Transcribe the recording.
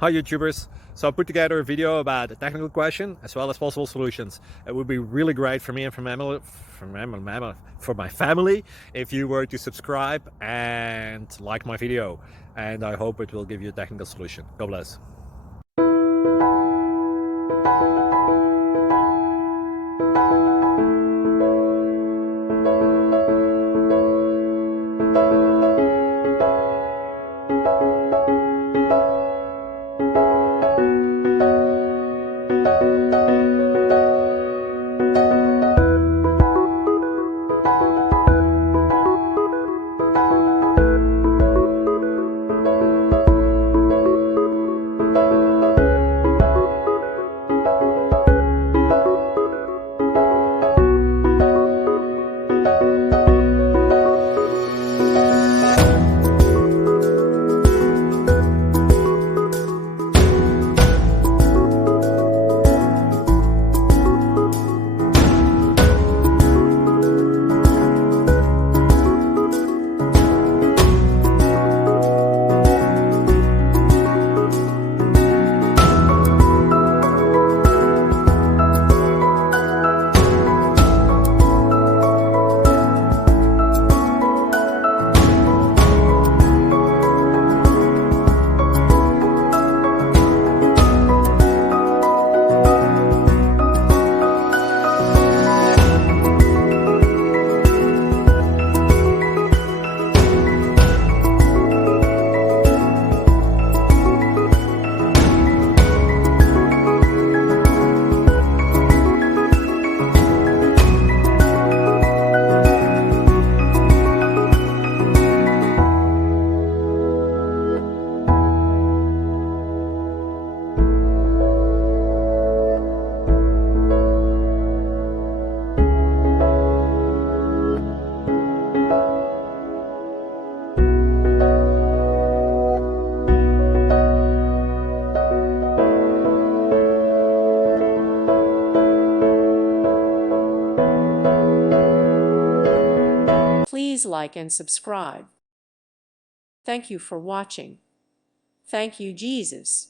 Hi YouTubers! So I put together a video about a technical question as well as possible solutions. It would be really great for me and for my family if you were to subscribe and like my video, and I hope it will give you a technical solution. God bless. Please like and subscribe. Thank you for watching. Thank you, Jesus.